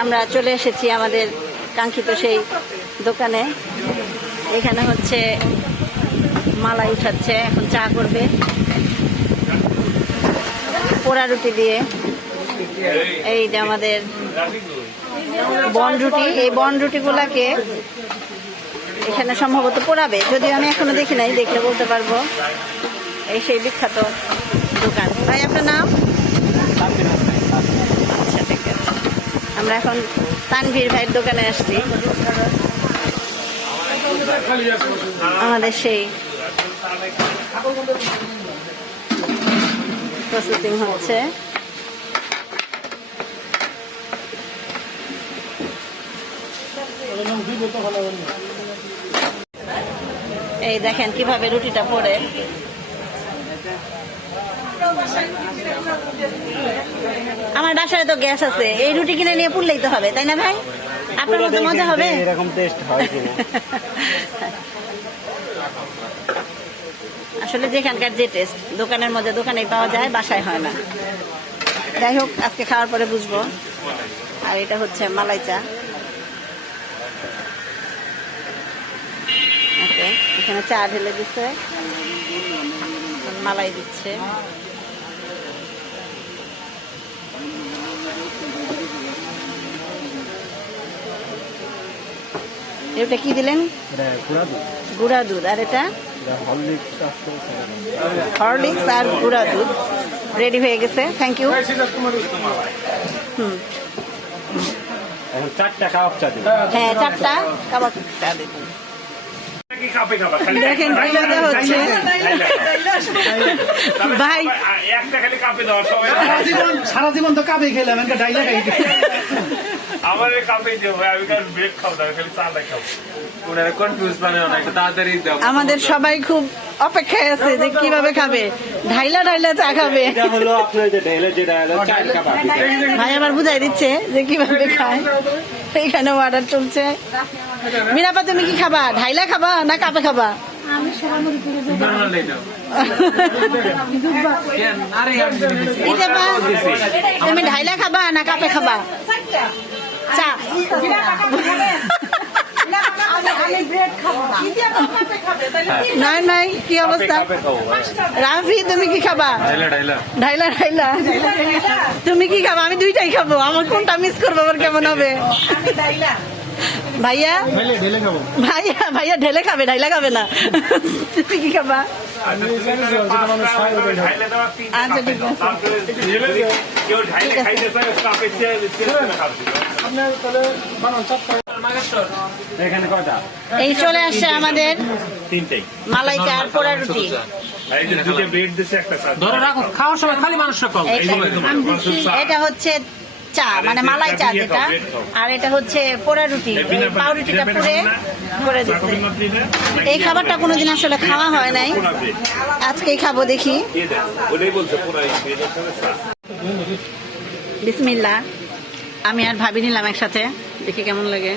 আমরা চলে এসেছি আমাদের কাঙ্ক্ষিত সেই দোকানে। এখানে হচ্ছে মালাই উঠাচ্ছে, এখন চা করবে পোড়া রুটি দিয়ে। এই যে আমাদের বন রুটি, এই বন রুটিগুলাকে এখানে সম্ভবত পোড়াবে, যদিও আমি এখনো দেখি নাই, দেখলে বলতে পারবো। এই সেই বিখ্যাত দোকান। ভাই আপনার নাম? আচ্ছা ঠিক আছে, আমরা এখন তানভীর ভাইয়ের দোকানে আসছি। আমাদের সেই প্রসেসিং হচ্ছে। এই দেখেন কিভাবে রুটিটা পড়ে। আমার বাসায় তো গ্যাস আছে, এই রুটি কিনে নিয়ে পুড়লেই তো হবে, তাই না ভাই? আপনার মতো মজা হবে? এরকম টেস্ট হয় কিনা আসলে যেখানকার যে টেস্ট দোকানের মধ্যে দোকানেই পাওয়া যায়, বাসায় হয় না। যাই হোক, আজকে খাওয়ার পরে বুঝবো। আর এটা হচ্ছে মালাই চা। এখানে চা ঢেলে দিচ্ছে, মালাই দিচ্ছে। এটা কি দিলেন? গুঁড়া দুধ। আর এটা হরলিক্স আর গুঁড়া দুধ রেডি হয়ে গেছে। Thank you. চারটা কাবাব চা দিন। হ্যাঁ, চারটা কাবাব চা দিন। দেখেন কি মজা হচ্ছে ভাই। সারা জীবন তো কাপে খেলাম, ডাইলা খাই। আমার কাপে দেবো, আমি কারণ ব্রেড খাবো না, খালি চা খাবো। ওনারা কনফিউজ বানায় না, একটু তাড়াতাড়ি দাও। আমাদের সবাই খুব অপেক্ষায় আছে যে কিভাবে খাবে, ঢাইলা ঢাইলা চা খাবে। এটা হলো আপনার যে ঢেলে যেটা চার কাবাব। ভাই আমার বুঝাই দিচ্ছে যে কিভাবে খায়। এইখানে অর্ডার চলছে। মিরাপা তুমি কি খাবা? ঢাইলা খাবা না কাপে খাবা? তুমি ঢাইলা খাবা না কাপে খাবা? চা নাই নাই, কি অবস্থা? রাফি তুমি কি খাবা? ঢাইলা ঢাইলা। তুমি কি খাবা? আমি দুইটাই খাবো, আমার কোনটা মিস করবো আবার কেমন হবে? ভাইয়া ভাইয়া ভাইয়া ঢেলে খাবে, ঢাইলা খাবে না। তুমি কি খাবা? আচ্ছা ঠিক আছে। এই চলে আসছে আমাদের মালাই চা আর পোড়া রুটি। খাওয়ার সময় খালি মানুষ এটা হচ্ছে চা, মানে মালাই চা যেটা, আর এটা হচ্ছে পোড়া রুটি। পাউরুটিটা পুড়ে করে দিচ্ছে। এই খাবারটা কোনোদিন আসলে খাওয়া হয় নাই, আজকেই খাবো। দেখি, বিসমিল্লাহ। আমি আর ভাবি নিলাম একসাথে, দেখি কেমন লাগে।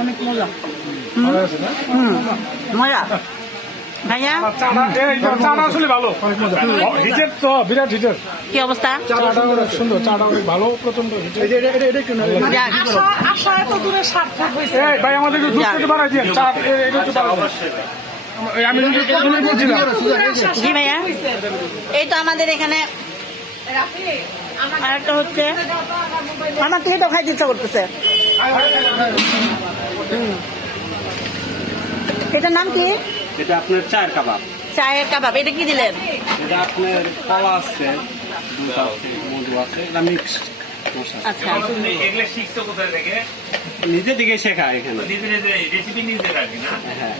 অনেক মজা। মজা ভাইয়া। আসলে ভালো, অনেক মজা। হিটের তো বিরাট হিটের। কি অবস্থা? চাটা অনেক সুন্দর, চাটা অনেক ভালো, প্রচন্ড হিটের। ভাই আমাদের একটু দুধ থেকে বাড়াই দিয়ে চা এটা একটু বাড়াই। আমি বলছিলাম জি ভাইয়া। এই তো আমাদের এখানে আর একটা হচ্ছে, আমার থেকে তো খাইতে ইচ্ছা করতেছে। এটার নাম কি? এটা আপনার চায়ের কাবাব। চায়ের কাবাব। এটা কি দিলেন? এটা আপনার কলা আছে, দুধ আছে, মধু আছে, এটা মিক্স। আচ্ছা, এগুলো শিখছো কোথায় থেকে? নিজে দিকে শেখা এখানে। নিজে নিজে রেসিপি নিজে রাখি না? হ্যাঁ।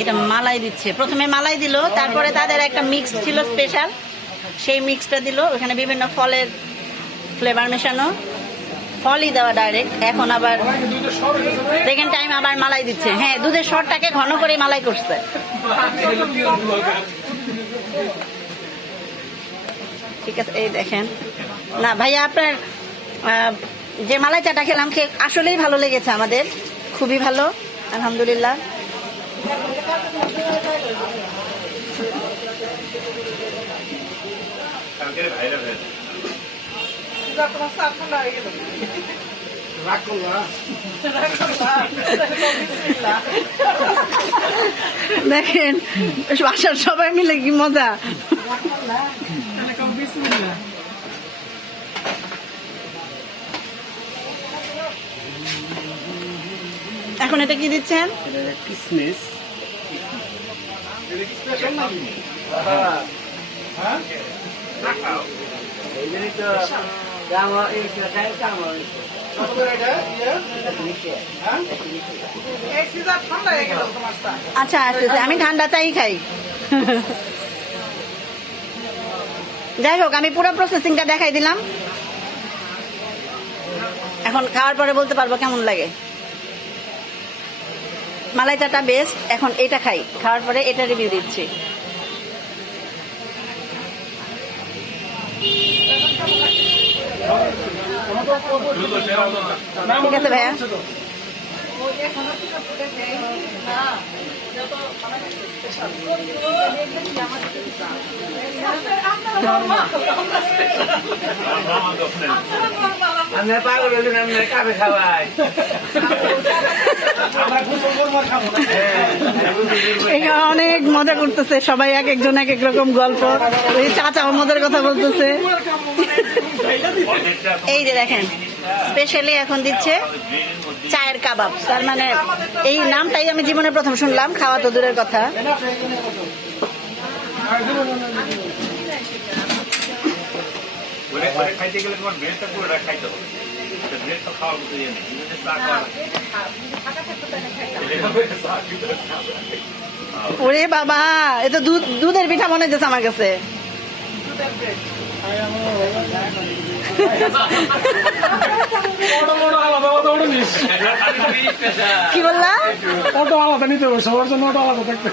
এটা মালাই দিচ্ছে। প্রথমে মালাই দিল, তারপরে তাদের একটা মিক্স ছিল স্পেশাল, সেই মিক্সটা দিল। ওখানে বিভিন্ন ফলের ফ্লেভার মেশানো, ফলই দেওয়া ডাইরেক্ট। এখন আবার সেকেন্ড টাইম আবার মালাই দিচ্ছে। হ্যাঁ, দুধের সরটাকে ঘন করে মালাই করছে। ঠিক আছে, এই দেখেন। না ভাইয়া, আপনার যে মালাই চাটা খেলাম খেয়ে আসলেই ভালো লেগেছে আমাদের, খুবই ভালো আলহামদুলিল্লাহ। কালকে ভাইরা ভাই দেখেন বাসার সবাই মিলে কি মজা। এখন এটা কি দিচ্ছেন? কিসমিস আচ্ছা আসতেছে, আমি ঠান্ডা চাই খাই। যাই হোক, আমি পুরো প্রসেসিংটা দেখাই দিলাম, এখন খাওয়ার পরে বলতে পারবো কেমন লাগে। মালাই চাটা বেস্ট, এখন এটা খাই, খাওয়ার পরে এটা রিভিউ দিচ্ছি। ঠিক আছে ভাইয়া। এখানে অনেক মজা করতেছে সবাই, এক একজন এক এক রকম গল্প। ওই চাচা মজার কথা বলতেছে। এই যে দেখেন স্পেশালি এখন দিচ্ছে চায়ের কাবাব, তার মানে এই নামটাই আমি জীবনে প্রথম শুনলাম, খাওয়া তো দূরের কথা। খাইতে গেলে তোমার ব্রেডটা পুরোটা খাইতে হবে, ব্রেড তো খাওয়ার মতো ইয়ে নেই, চা খাওয়া ওরে বাবা, এ তো দুধের পিঠা মনে হচ্ছে আমার কাছে। কি বললা? ওটা আলাদা নিতে হবে, সবার জন্য ওটা আলাদা থাকতে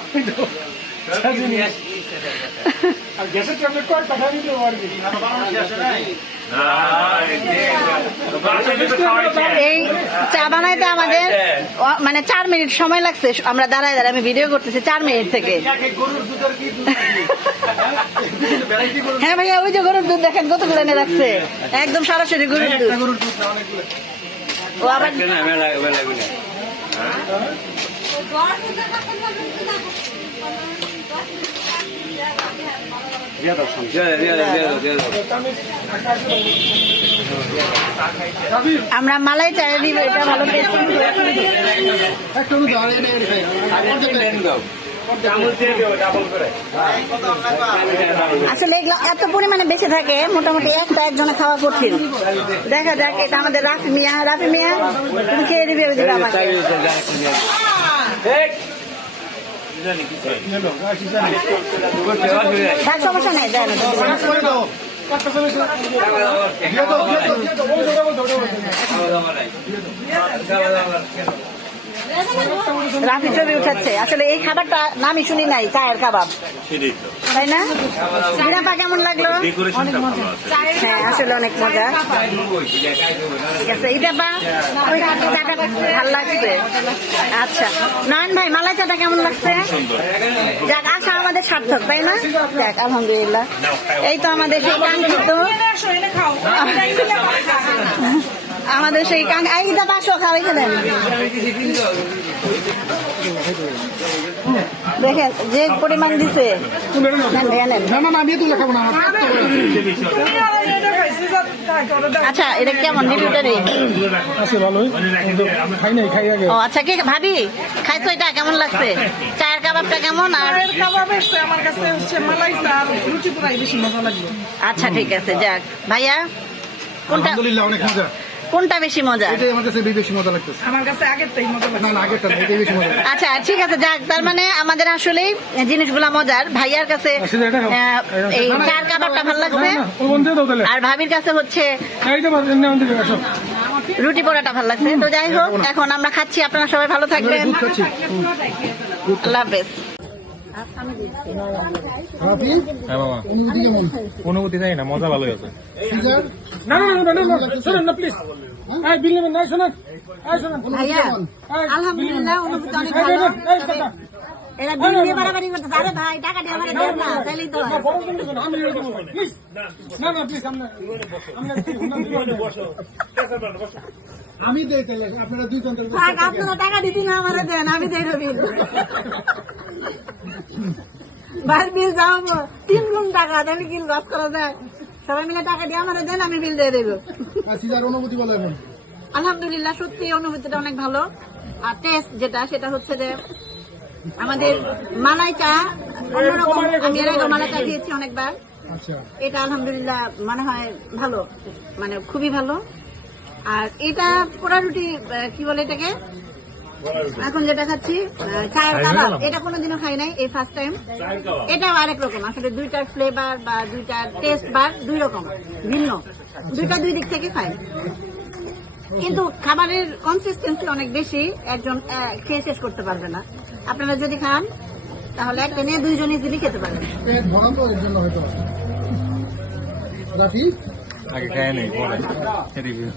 আর গ্যাসের ট্যাবলেট কয়েক টাকা নিতে হবে আর কি। এই চা বানাইতে আমাদের মানে 4 মিনিট সময় লাগছে, আমরা দাঁড়ায় দাঁড়ায় আমি ভিডিও করতেছি 4 মিনিট থেকে। হ্যাঁ ভাইয়া, ওই যে গরুর দুধ দেখেন কতগুলো এনে রাখছে, একদম সরাসরি গরুর দুধ। ও আবার আমরা মালাই চায়ের এটা ভালো পেয়েছি। আসলে এগুলো এত পরিমাণে বেঁচে থাকে, মোটামুটি একজনে খাওয়া কঠিন। দেখা যাক, এটা আমাদের রাফি মিয়া তুমি খেয়ে রিভিউ দিবে আমাকে। সমস্যা নাই, দেন রাফি ছবি উঠাচ্ছে। আসলে এই খাবারটা নামই শুনি নাই, চায়ের কাবাব, তাই না? বিরাপা কেমন লাগলো? হ্যাঁ আসলে অনেক মজা। ঠিক আছে, এইটা বা ওই চাটা ভালো লাগছে। আচ্ছা নয়ন ভাই, মালাই চাটা কেমন লাগছে? যাক, আশা আমাদের সার্থক, তাই না? যাক আলহামদুলিল্লাহ। এই তো আমাদের সেই কাঙ্ক্ষিত, আমাদের সেই এইটা 500 খাওয়াই খেলেন। দেখেন যে পরিমাণ দিছে। আচ্ছা এটা কেমন রিভিউটা নেই? ও আচ্ছা, কি ভাবি খাইছো, এটা কেমন লাগছে? চায়ের কাবাবটা কেমন? আর আমার কাছে হচ্ছে মালাই চা আর রুটি পুরাই বেশি মজা লাগলো। আচ্ছা ঠিক আছে, যাক ভাইয়া কোনটা আলহামদুলিল্লাহ অনেক মজা। কোনটা বেশি মজা? এটাই আমার কাছে বেশি মজা লাগতেছে। আমার কাছে আগেরটাই মজা লাগছে। না না, আগেরটা না, এটাই বেশি মজা। আচ্ছা ঠিক আছে, যাক, তার মানে আমাদের আসলেই জিনিসগুলা মজার। ভাইয়ার কাছে এই চার কাবাবটা ভালো লাগছে, আর ভাবির কাছে হচ্ছে রুটি পোড়াটা ভালো লাগছে। তো যাই হোক, এখন আমরা খাচ্ছি, আপনারা সবাই ভালো থাকবেন, আল্লাহ হাফেজ। হ্যাঁ বাবা, অনুভূতি জানি না, মজা ভালোই আছে। না না না, প্লিজ। এই বিল নেবেন, এই শোনেন, এই শোনেন। ভাইয়া আলহামদুলিল্লাহ অনুভূতি অনেক ভালো। এই টাকা। এরা বিল নিয়ে বাড়াবাড়ি করতেছে। আরে ভাই টাকা দিয়ে আমার দেন না, তাইলেই তো হয়। বড় জন্য শোনো, আমি এটা বলবো। প্লিজ। না না প্লিজ আমরা আমি দেই তাহলে আপনারা দুইজন থাক, আপনারা টাকা দিতে না আমারে দেন, আমি দেই বিল। ভাই বিল যাবো 3 গুণ টাকা, তাহলে কি লস করা যায়? সবাই মিলে টাকা দিয়ে আমারে দেন, আমি বিল দিয়ে দেবো। সিজার অনুমতি বলেন। আলহামদুলিল্লাহ সত্যি অনুভূতিটা অনেক ভালো। আর টেস্ট যেটা সেটা হচ্ছে যে আমাদের মালাই চা অন্যরকম। আমি এর আগে মালাই চা খেয়েছি অনেকবার। আচ্ছা এটা আলহামদুলিল্লাহ মনে হয় ভালো, মানে খুবই ভালো। আর এটা পোড়া রুটি কি বলে এটাকে, এখন যেটা খাচ্ছি চায়ের কাবাব, এটা কোনোদিনও খাই নাই, এই ফার্স্ট টাইম। এটাও আরেক রকম, আসলে দুইটার ফ্লেভার বা দুইটার টেস্ট বা দুই রকম ভিন্ন, দুইটা দুই দিক থেকে খাই। কিন্তু খাবারের কনসিস্টেন্সি অনেক বেশি, একজন খেয়ে শেষ করতে পারবে না। আপনারা যদি খান তাহলে একটা নিয়ে দুইজন ইজিলি খেতে পারবেন। পেট ভরা তো এর জন্য হয়তো রাফি আগে খায় নাই পরে রিভিউ